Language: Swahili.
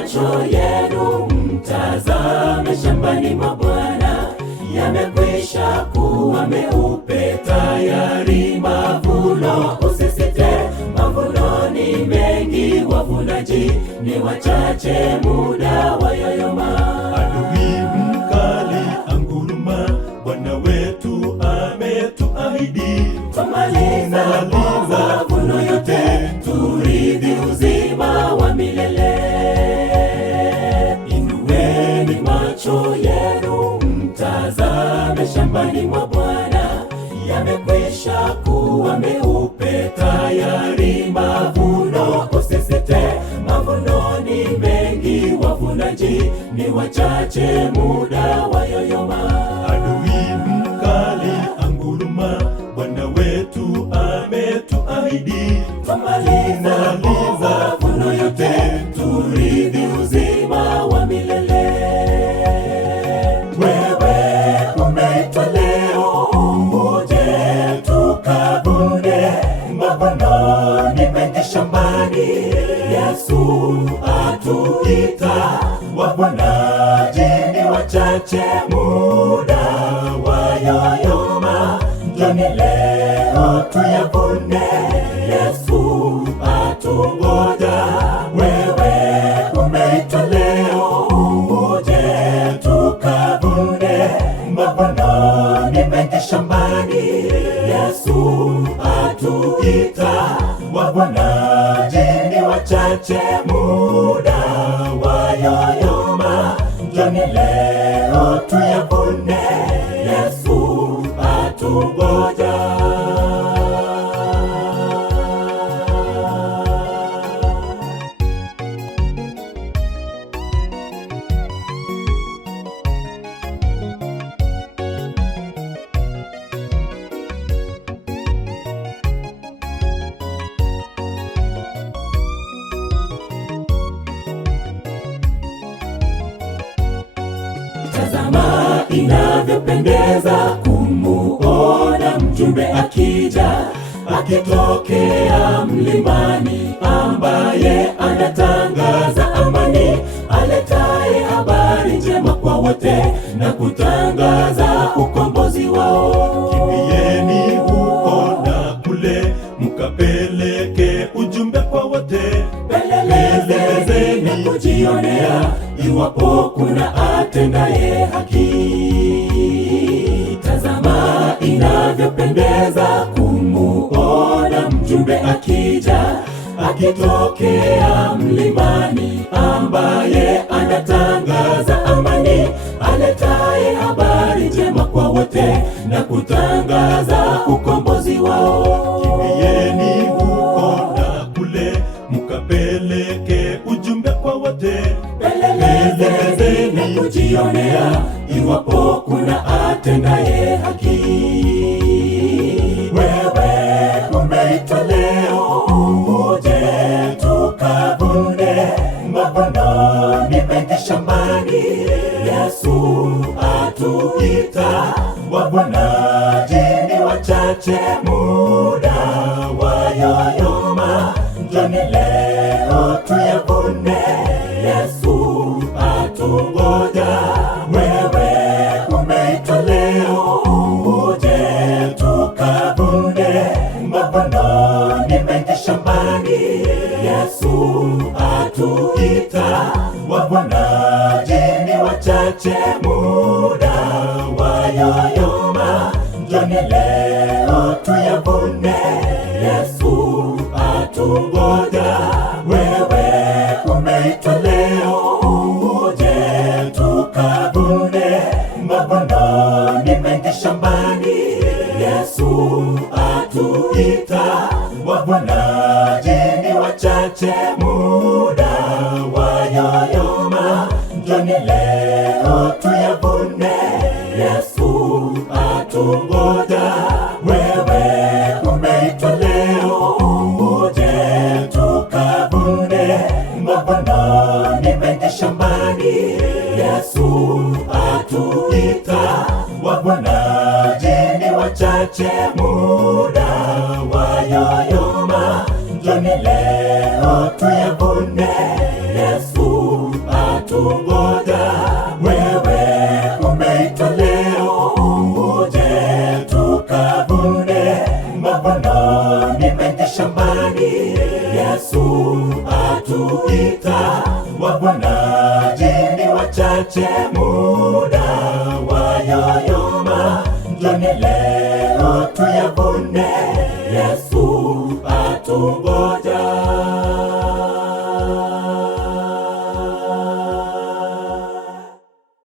macho yenu mtazame shambani mwa Bwana, yamekwisha kuwa meupe tayari mavuno. Usisite, mavuno ni mengi, wavunaji ni wachache, muda wayoyoma. Adui mkali anguruma, Bwana wetu ametuahidi, tumaliza mavuno yote, turithi uzima wa milele. Inueni macho yenu mtazame shambani mwa Bwana, yamekwisha kuwa meupe tayari mavuno. Usisite, mavuno ni mengi, wavunaji ni wachache, muda wayoyoma. adui mkali anguruma, Bwana wetu ametuahidi, tumaliza mavuno yote, turithi uzima wa milele. Wewe umeitwa leo, uje tukavune, mavuno ni mengi shambani. Yesu atuita, wavunaji ni wachache, muda wayoyoma. Njoni leo tuyavune, Yesu atungoja. Wewe umeitwa leo, uje tukavune, mavuno ni mengi shambani. Yesu atuita, wavunaji ni wachache, muda wayoyoma. Njoni leo tuyavune, Yesu atungoja. Tazama inavyopendeza kumuona mjumbe akija, akitokea mlimani, ambaye anatangaza amani, aletaye habari njema kwa wote na kutangaza ukombozi wao. kimbieni huko na kule, mkapeleke ujumbe kwa wote. Pelelezeni na kujionea, iwapo kuna atendaye haki. Tazama inavyopendeza kumuona mjumbe akija, akitokea mlimani, ambaye anatangaza amani, aletaye habari njema kwa wote na kutangaza ukombozi wao. Kimbieni huko na kule, mkapeleke ujumbe kwa wote. Pelelezeni na kujionea, iwapo kuna atendaye haki. Wewe umeitwa leo, uje tukavune, mavuno ni mengi shambani. Yesu atuita, wavunaji ni wachache, muda wayoyoma. Njoni leo tuyavune, Yesu atungoja. Wewe umeitwa leo, uje tukavune, mavuno ni mengi shambani. Yesu atuita, wavunaji ni wachache, muda wayoyoma. Njoni leo tuyavune, Yesu atungoja. Wewe umeitwa leo, uje tukavune, mavuno ni mengi shambani. Yesu atuita, wavunaji ni wachache, muda wayoyoma. Njoni leo tuyavune, Yesu atungoja. Wewe umeitwa leo, uje tukavune, mavuno ni mengi shambani. Yesu atuita, wavunaji ni wachache, muda wayoyoma. Njoni leo tuyavune, Yesu atuita, wavunaji ni wachache, muda wayoyoma. Njoni leo tuyavune